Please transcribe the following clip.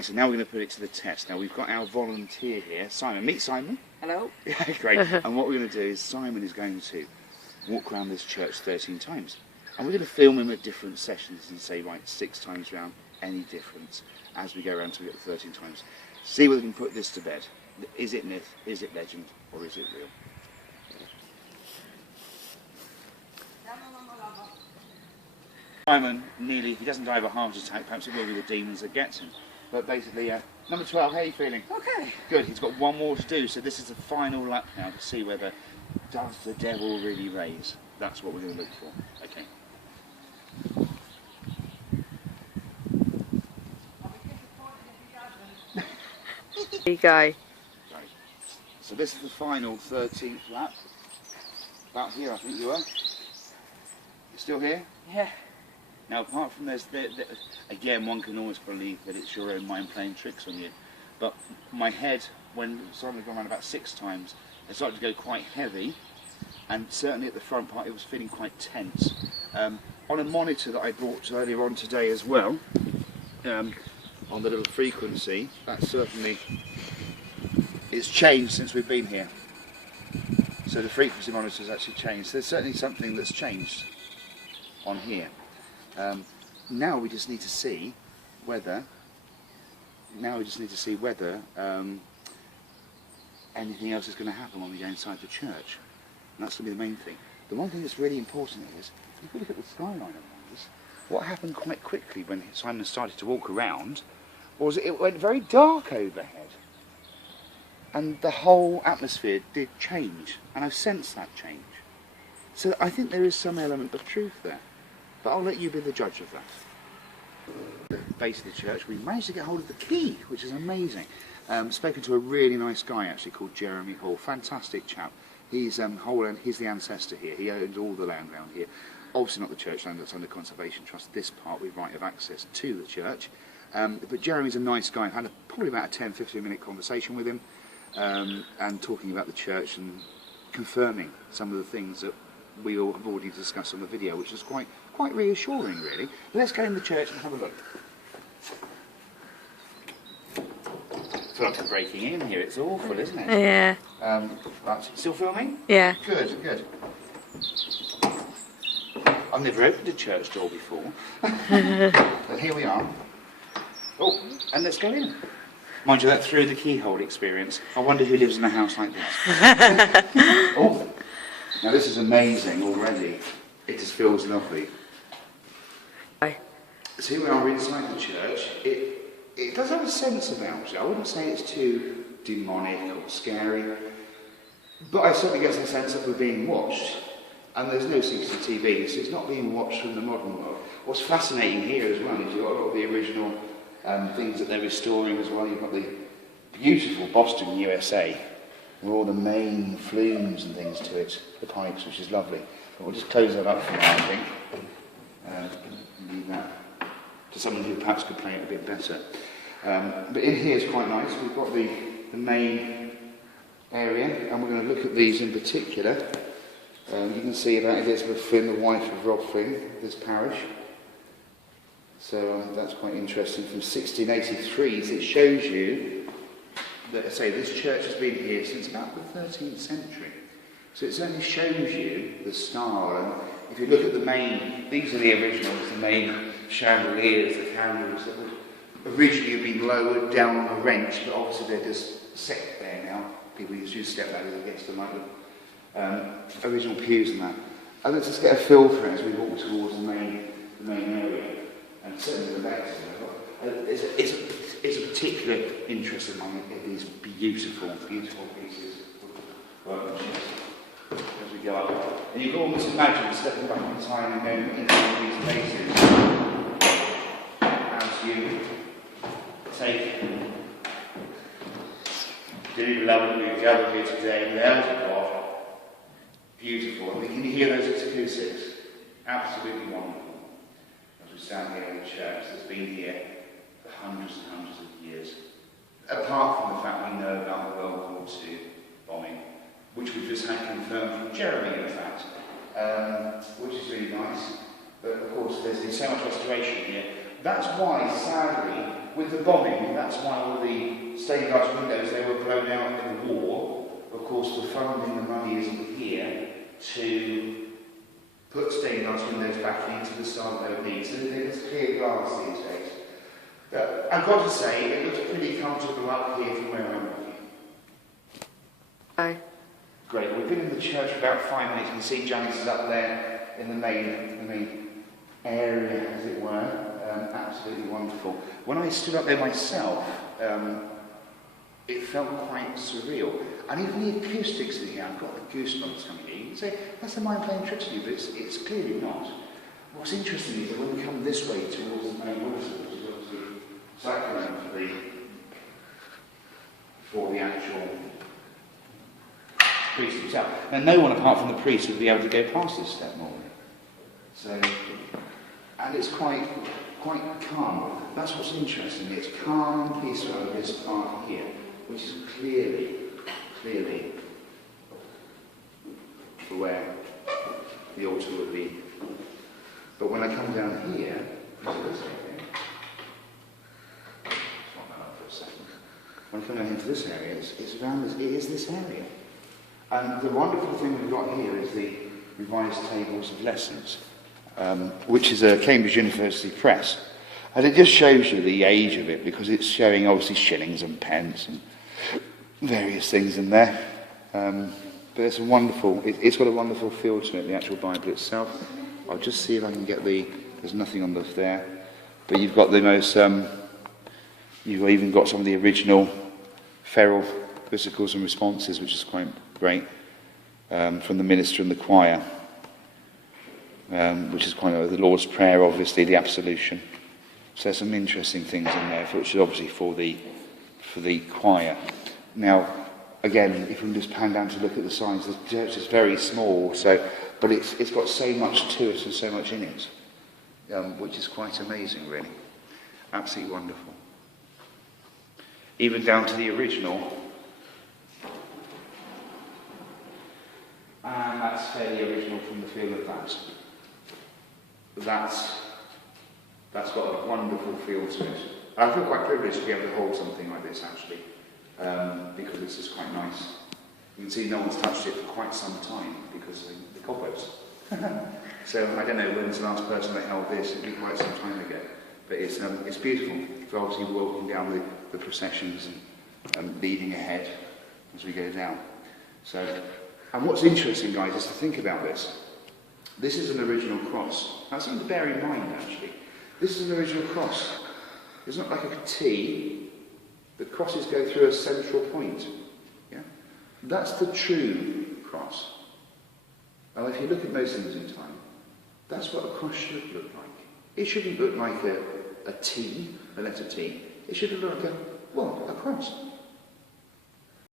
So now we're going to put it to the test. Now we've got our volunteer here, Simon. Meet Simon. Hello. Yeah, great. And what we're going to do is Simon is going to walk around this church 13 times. And we're going to film him at different sessions and say, right, 6 times round, any difference as we go around till we get to 13 times. See whether we can put this to bed. Is it myth, is it legend, or is it real? Simon, nearly, he doesn't die of a heart attack, perhaps it will be the demons that gets him. But basically, number 12, how are you feeling? Okay. Good, he's got one more to do, so this is the final lap now to see whether does the devil really raise. That's what we're going to look for. Okay. There you go. Right. So this is the final 13th lap. About here, I think you are. You still here? Yeah. Now, apart from this, again, one can always believe that it's your own mind playing tricks on you. But my head, when Simon had gone around about 6 times, it started to go quite heavy, and certainly at the front part, it was feeling quite tense. On a monitor that I brought earlier on today as well, on the little frequency, that certainly it's changed since we've been here. So the frequency monitor has actually changed. There's certainly something that's changed on here. Now we just need to see whether anything else is going to happen when we go inside the church. And that's going to be the main thing. The one thing that's really important is, if you look at the skyline around us, what happened quite quickly when Simon started to walk around was it went very dark overhead. And the whole atmosphere did change, and I've sensed that change. So I think there is some element of truth there. But I'll let you be the judge of that. The base of the church, we managed to get hold of the key, which is amazing. Spoken to a really nice guy actually called Jeremy Hall, fantastic chap. He's he's the ancestor here. He owns all the land around here. Obviously not the church land that's under conservation trust. This part we've right of access to the church. But Jeremy's a nice guy. I've had probably about a 10-15 minute conversation with him, and talking about the church and confirming some of the things that we all have already discussed on the video, which is quite reassuring, really. Let's go in the church and have a look. I feel like I'm breaking in here. It's awful, isn't it? Yeah. Right, still filming? Yeah. Good, good. I've never opened a church door before. But here we are. Oh, and let's go in. Mind you, that through the keyhole experience. I wonder who lives in a house like this. Oh, now this is amazing already. It just feels lovely. Hi. So here we are inside the church. It does have a sense about it. I wouldn't say it's too demonic or scary, but I certainly get the sense that we're being watched. And there's no CCTV, so it's not being watched from the modern world. What's fascinating here as well is you've got a lot of the original things that they're restoring as well. You've got the beautiful Boston, USA, with all the main flumes and things to it, the pipes, which is lovely. But we'll just close that up for now, I think. Leave that to someone who perhaps could play it a bit better. But in here is quite nice. We've got the main area, and we're going to look at these in particular. You can see about Elizabeth Flynn, the wife of Rob Flynn, this parish. So that's quite interesting. From 1683, so it shows you that, say, this church has been here since about the 13th century. So it certainly shows you the style. And if you look at the main, these are the originals, the main chandeliers, the candles that would originally have been lowered down on a wrench, but obviously they're just set there now. People used to step ladders against them like the original pews and that. And let's just get a feel for it as we walk towards the main area. And certainly the left, it's a particular interest among these beautiful pieces of workmanship as we go up. And you can almost imagine stepping back in time and going into these places as you take dearly beloved, we gather here today in the house of God. Beautiful. And can you hear those acoustics? Absolutely wonderful. We stand here in the church that's been here for hundreds and hundreds of years. Apart from the fact we know about the World War II bombing, which we've just had confirmed from Jeremy, in fact, which is really nice. But of course, there's been so much restoration here. That's why, sadly, with the bombing, that's why all the stained glass windows, they were blown out in the war. Of course, the funding, the money isn't here to put stained glass windows back into the style that they would need. So there's clear glass these days. But I've got to say, it looks pretty comfortable up here from where I'm looking. Aye. Great. We've been in the church for about 5 minutes. You can see Janice is up there in the main area, as it were. Absolutely wonderful. When I stood up there myself, it felt quite surreal. And even the acoustics in here, I've got the goosebumps coming in. You can say, that's the mind playing tricks on you, but it's clearly not. What's interesting is that when we come this way towards the main water, which is obviously circumnavigations for the actual priest himself. Now, no one apart from the priest would be able to go past this step normally. So, and it's quite calm. That's what's interesting. It's calm and peaceful over this part here, which is clearly for where the altar would be. But when I come down here, when I come down into this area, it's around this, it is this area. And the wonderful thing we've got here is the revised tables of lessons, which is a Cambridge University Press. And it just shows you the age of it, because it's showing obviously shillings and pence and various things in there. But it's a wonderful, it's got a wonderful feel to it, the actual Bible itself. I'll just see if I can get there's nothing on there. But you've got the most, you've even got some of the original feral physicals and responses, which is quite great, from the minister and the choir, which is quite the Lord's Prayer, obviously, the absolution. So there's some interesting things in there, which is obviously for the choir. Now, again, if we can just pan down to look at the signs, the church is very small, but it's got so much to it and so much in it, which is quite amazing, really. Absolutely wonderful. Even down to the original. And that's fairly original from the feel of that. That's got a wonderful feel to it. I feel quite privileged to be able to hold something like this, actually, because it's just quite nice. You can see no one's touched it for quite some time because of the cobwebs. So I don't know when's the last person that held this. It'll be quite some time ago. But it's beautiful. For obviously walking down the processions and leading ahead as we go down. So, and what's interesting, guys, is to think about this. This is an original cross. That's something to bear in mind, actually. This is an original cross. It's not like a T. The crosses go through a central point. Yeah? That's the true cross. Now, if you look at most things in time, that's what a cross should look like. It shouldn't look like a T, a letter T. It should look like a cross.